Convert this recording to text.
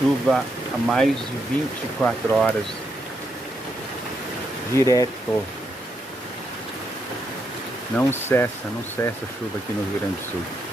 chuva há mais de 24 horas, direto. Não cessa a chuva aqui no Rio Grande do Sul.